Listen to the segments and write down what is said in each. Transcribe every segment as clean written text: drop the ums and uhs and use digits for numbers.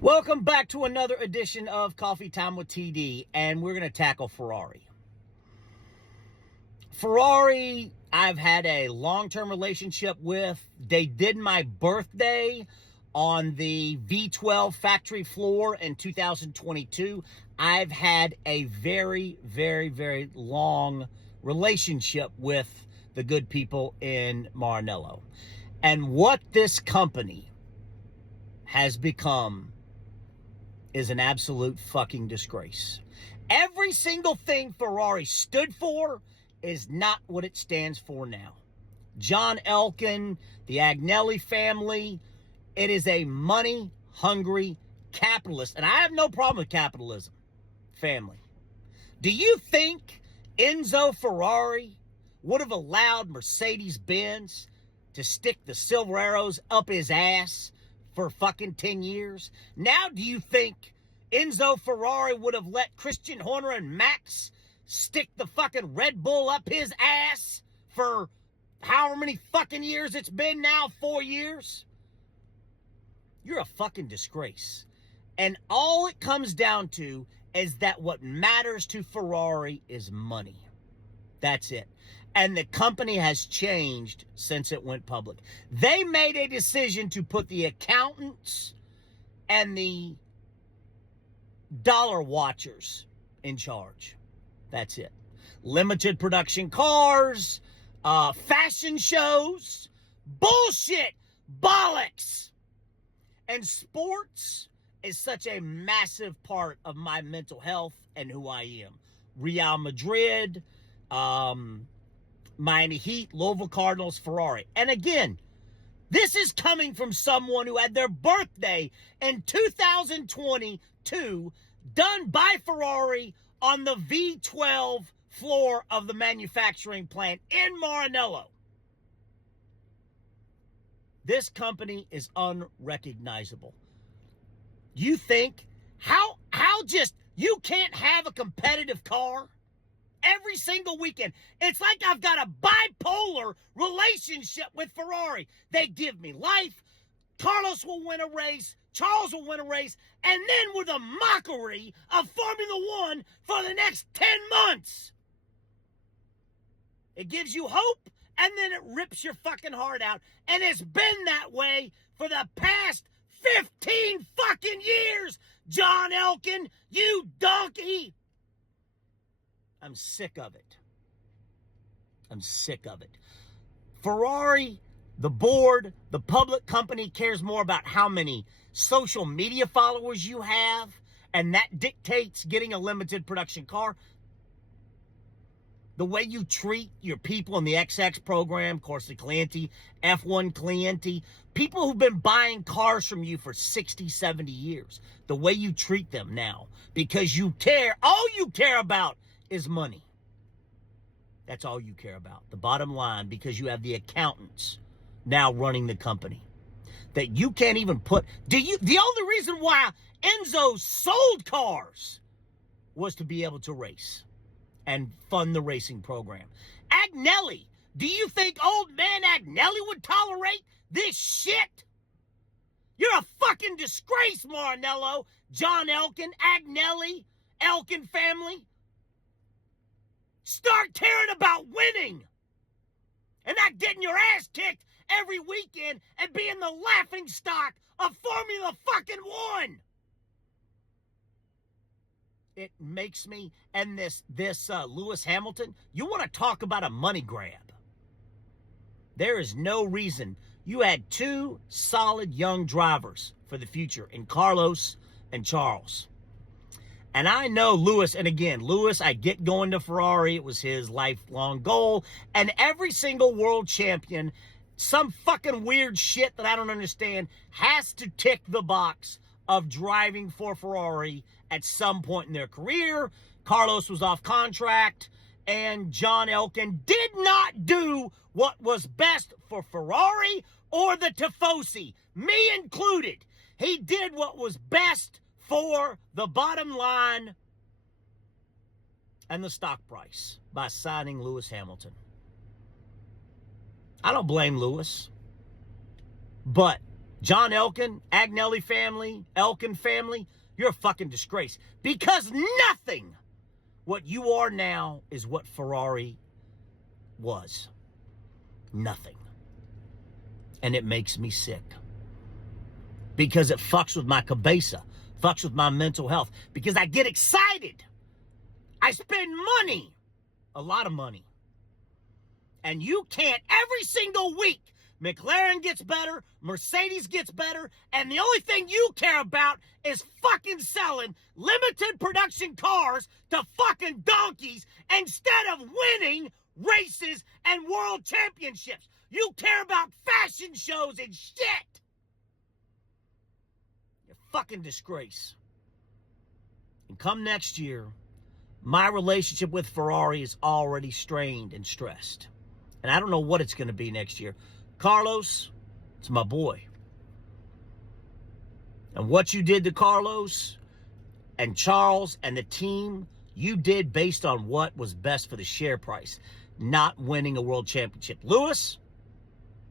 Welcome back to another edition of Coffee Time with TD, and we're going to tackle Ferrari. Ferrari, I've had a long-term relationship with. They did my birthday on the V12 factory floor in 2022. I've had a very, very, very long relationship with the good people in Maranello. And what this company has become is an absolute fucking disgrace. Every single thing Ferrari stood for is not what it stands for now. John Elkann, the Agnelli family, it is a money-hungry capitalist. And I have no problem with capitalism, family. Do you think Enzo Ferrari would have allowed Mercedes-Benz to stick the silver arrows up his ass for fucking 10 years? Now do you think Enzo Ferrari would have let Christian Horner and Max stick the fucking Red Bull up his ass for however many fucking years it's been now? 4 years? You're a fucking disgrace. And all it comes down to is that what matters to Ferrari is money. That's it. And the company has changed since it went public. They made a decision to put the accountants and the dollar watchers in charge. That's it. Limited production cars, fashion shows, bullshit, bollocks. And sports is such a massive part of my mental health and who I am. Real Madrid, Miami Heat, Louisville Cardinals, Ferrari. And again, this is coming from someone who had their birthday in 2022 done by Ferrari on the V12 floor of the manufacturing plant in Maranello. This company is unrecognizable. You think, how you can't have a competitive car? Every single weekend. It's like I've got a bipolar relationship with Ferrari. They give me life. Carlos will win a race. Charles will win a race. And then with a mockery of Formula One for the next 10 months. It gives you hope, and then it rips your fucking heart out. And it's been that way for the past 15 fucking years. John Elkann, you donkey. I'm sick of it. I'm sick of it. Ferrari, the board, the public company cares more about how many social media followers you have, and that dictates getting a limited production car. The way you treat your people in the XX program, Corsa Clienti, F1 Clienti, people who've been buying cars from you for 60, 70 years, the way you treat them now, because you care, all you care about is money. That's all you care about. The bottom line, because you have the accountants now running the company that you can't even put. The only reason why Enzo sold cars was to be able to race and fund the racing program. Agnelli, do you think old man Agnelli would tolerate this shit? You're a fucking disgrace, Maranello, John Elkann, Agnelli, Elkann family. Start caring about winning and not getting your ass kicked every weekend and being the laughing stock of Formula fucking One. It makes me, and this Lewis Hamilton, you want to talk about a money grab. There is no reason. You had two solid young drivers for the future in Carlos and Charles. And I know Lewis, and again, Lewis, I get going to Ferrari. It was his lifelong goal. And every single world champion, some fucking weird shit that I don't understand, has to tick the box of driving for Ferrari at some point in their career. Carlos was off contract, and John Elkann did not do what was best for Ferrari or the Tifosi, me included. He did what was best for the bottom line and the stock price by signing Lewis Hamilton. I don't blame Lewis, but John Elkann, Agnelli family, Elkann family, you're a fucking disgrace. Because nothing what you are now is what Ferrari was. Nothing. And it makes me sick. Because it fucks with my cabeza, fucks with my mental health. Because I get excited. I spend money, a lot of money. And you can't every single week. McLaren gets better, Mercedes gets better, and the only thing you care about is fucking selling limited production cars to fucking donkeys instead of winning races and world championships. You care about fashion shows and shit. You're a fucking disgrace. And come next year, my relationship with Ferrari is already strained and stressed. And I don't know what it's going to be next year. Carlos, it's my boy. And what you did to Carlos and Charles and the team, you did based on what was best for the share price, not winning a world championship. Lewis,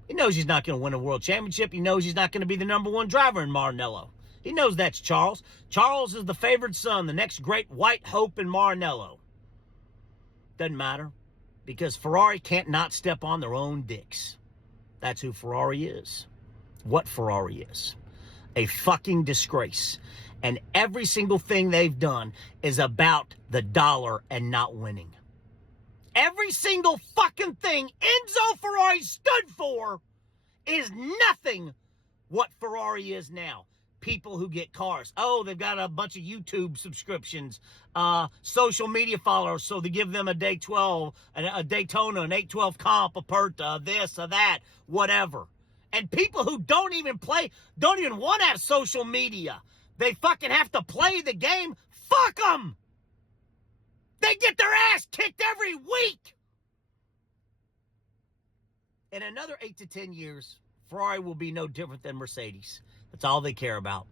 he knows he's not going to win a world championship. He knows he's not going to be the number one driver in Maranello. He knows that's Charles. Charles is the favored son, the next great white hope in Maranello. Doesn't matter, because Ferrari can't not step on their own dicks. That's who Ferrari is. What Ferrari is. A fucking disgrace. And every single thing they've done is about the dollar and not winning. Every single fucking thing Enzo Ferrari stood for is nothing what Ferrari is now. People who get cars. Oh, they've got a bunch of YouTube subscriptions, social media followers, so they give them a Day 12, a Daytona, an 812 comp, a Perta, this or that, whatever. And people who don't even want to have social media. They fucking have to play the game. Fuck them! They get their ass kicked every week! In another 8 to 10 years, Ferrari will be no different than Mercedes. That's all they care about.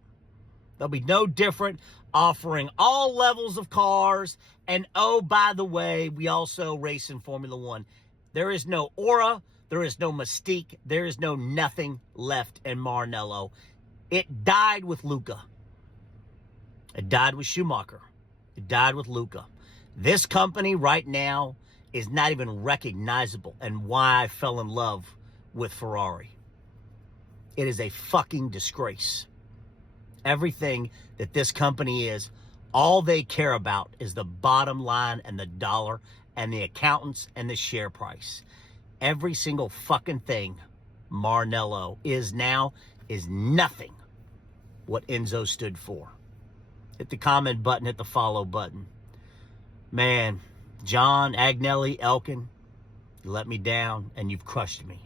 They'll be no different, offering all levels of cars. And oh, by the way, we also race in Formula One. There is no aura. There is no mystique. There is no nothing left in Maranello. It died with Luca. It died with Schumacher. It died with Luca. This company right now is not even recognizable, and why I fell in love with Ferrari. It is a fucking disgrace. Everything that this company is, all they care about is the bottom line and the dollar and the accountants and the share price. Every single fucking thing Maranello is now is nothing what Enzo stood for. Hit the comment button, hit the follow button. Man, John, Agnelli, Elkann, you let me down and you've crushed me.